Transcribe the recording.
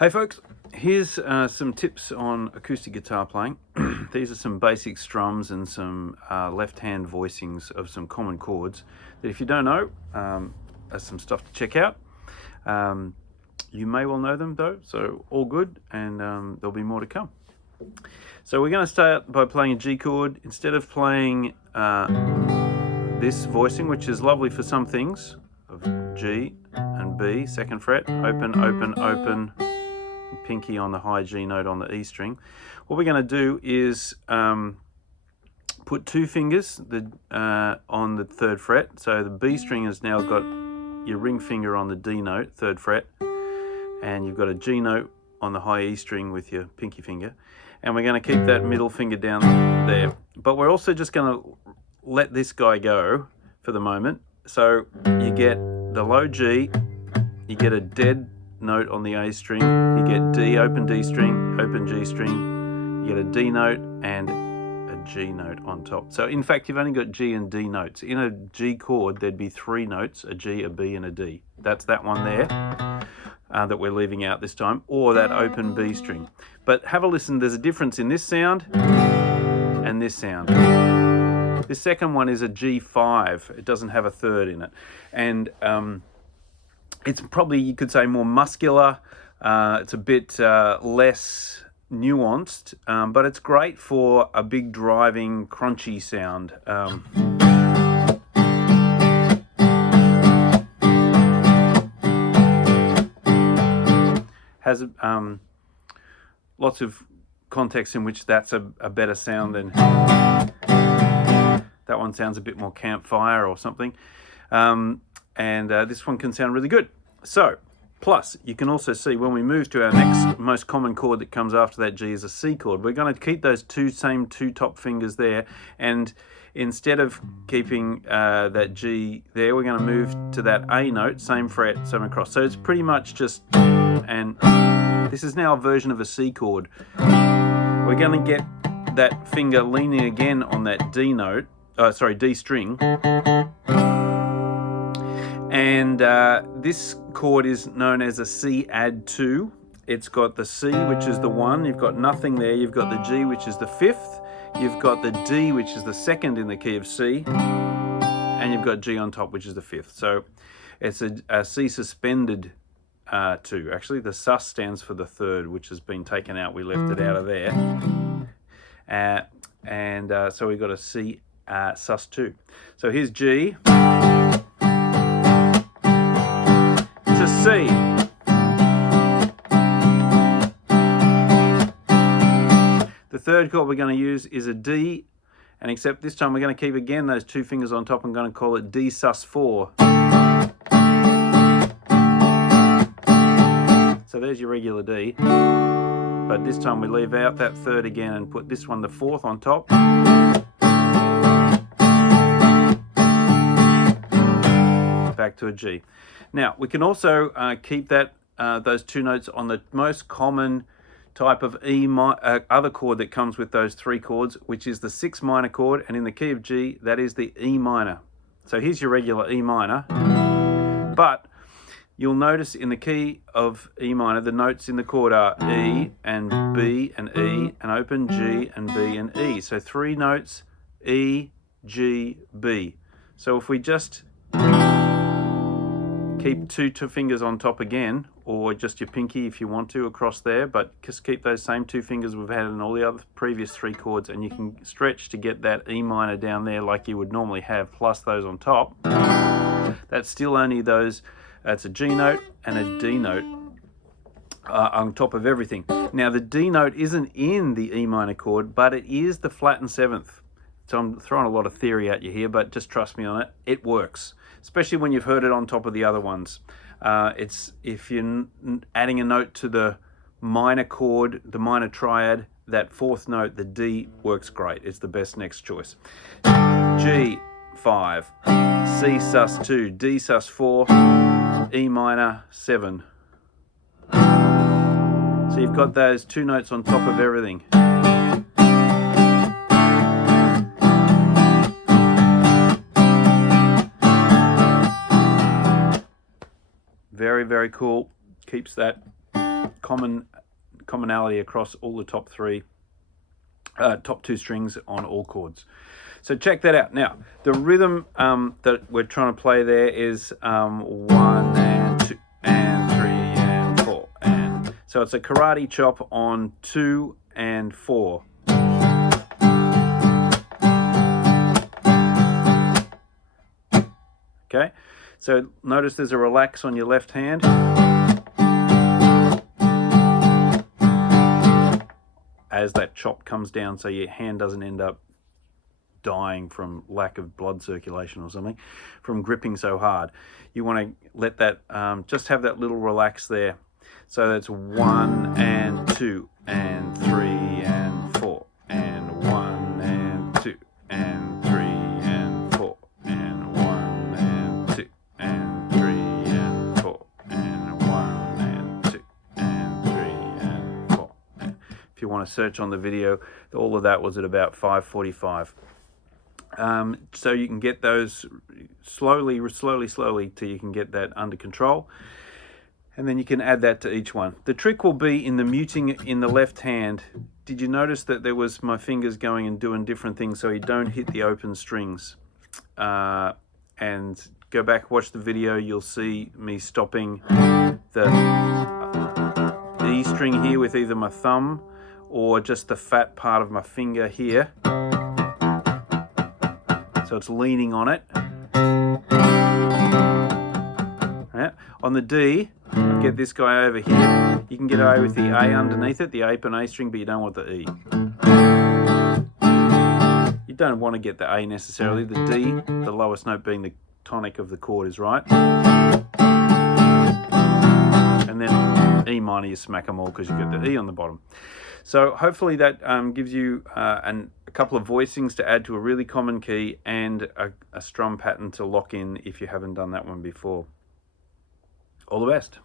Hey folks, here's some tips on acoustic guitar playing. These are some basic strums and some left-hand voicings of some common chords that if you don't know, there's some stuff to check out. You may well know them though, so all good, and there'll be more to come. So we're going to start by playing a G chord. Instead of playing this voicing, which is lovely for some things, of G and B, second fret, open, open, open, pinky on the high G note on the E string. What we're going to do is put two fingers on the third fret. So the B string has now got your ring finger on the D note, third fret, and you've got a G note on the high E string with your pinky finger. And we're going to keep that middle finger down there. But we're also just going to let this guy go for the moment. So you get the low G, you get a dead note on the A string, you get D, open D string, open G string, you get a D note and a G note on top. So in fact, you've only got G and D notes. In a G chord, there'd be three notes, a G, a B and a D. That's that one there that we're leaving out this time, or that open B string. But have a listen, there's a difference in this sound and this sound. This second one is a G5. It doesn't have a third in it. And it's probably, you could say, more muscular. It's a bit less nuanced, but it's great for a big driving, crunchy sound. Has lots of context in which that's a better sound than that one. Sounds a bit more campfire or something. And this one can sound really good. So, plus, you can also see when we move to our next most common chord that comes after that G is a C chord. We're going to keep those same two top fingers there, and instead of keeping that G there, we're going to move to that A note, same fret, same across. So it's pretty much just, and this is now a version of a C chord. We're going to get that finger leaning again on that D note, D string. And this chord is known as a C add 2. It's got the C, which is the 1. You've got nothing there. You've got the G, which is the 5th. You've got the D, which is the 2nd in the key of C. And you've got G on top, which is the 5th. So it's a C suspended 2. Actually, the Sus stands for the 3rd, which has been taken out. We left it out of there. So we've got a C Csus2. So here's G to C. The third chord we're going to use is a D, and except this time we're going to keep again those two fingers on top. I'm going to call it Dsus4. So there's your regular D, but this time we leave out that third again and put this one, the 4th, on top. Back to a G. Now we can also keep that those two notes on the most common type of other chord that comes with those three chords, which is the 6 minor chord, and in the key of G, that is the E minor. So here's your regular E minor, but you'll notice in the key of E minor, the notes in the chord are E and B and E, and open G and B and E. So three notes, E, G, B. So if we just keep two fingers on top again, or just your pinky if you want to across there, but just keep those same two fingers we've had in all the other previous three chords, and you can stretch to get that E minor down there like you would normally have, plus those on top. That's still only those, that's a G note and a D note on top of everything. Now the D note isn't in the E minor chord, but it is the flattened 7th. So I'm throwing a lot of theory at you here, but just trust me on it, it works. Especially when you've heard it on top of the other ones. It's if you're adding a note to the minor chord, the minor triad, that 4th note, the D, works great. It's the best next choice. G, 5, C Sus2, D Sus4, E minor, 7. So you've got those two notes on top of everything. Very, very cool. Keeps that commonality across all the top two strings on all chords. So check that out. Now, the rhythm that we're trying to play there is 1 and 2 and 3 and 4. And so it's a karate chop on 2 and 4. Okay, so notice there's a relax on your left hand. As that chop comes down, so your hand doesn't end up dying from lack of blood circulation or something, from gripping so hard. You want to let that, just have that little relax there. So that's 1 and 2 and 3 and 4 and 1 and 2 and 3 and 4 and 1 and 2 and 3 and 4 and 1 and 2 and 3 and 4. If you want to search on the video, all of that was at about 5:45. So you can get those slowly till you can get that under control, and then you can add that to each one. The trick will be in the muting in the left hand. Did you notice that there was my fingers going and doing different things so you don't hit the open strings? And go back, watch the video, you'll see me stopping the E string here with either my thumb or just the fat part of my finger here. So it's leaning on it. Yeah. On the D, I'll get this guy over here. You can get away with the A underneath it, the open A string, but you don't want the E. You don't want to get the A necessarily. The D, the lowest note being the tonic of the chord, is right. And then E minor, you smack them all because you get the E on the bottom. So hopefully that gives you a couple of voicings to add to a really common key and a strum pattern to lock in if you haven't done that one before. All the best.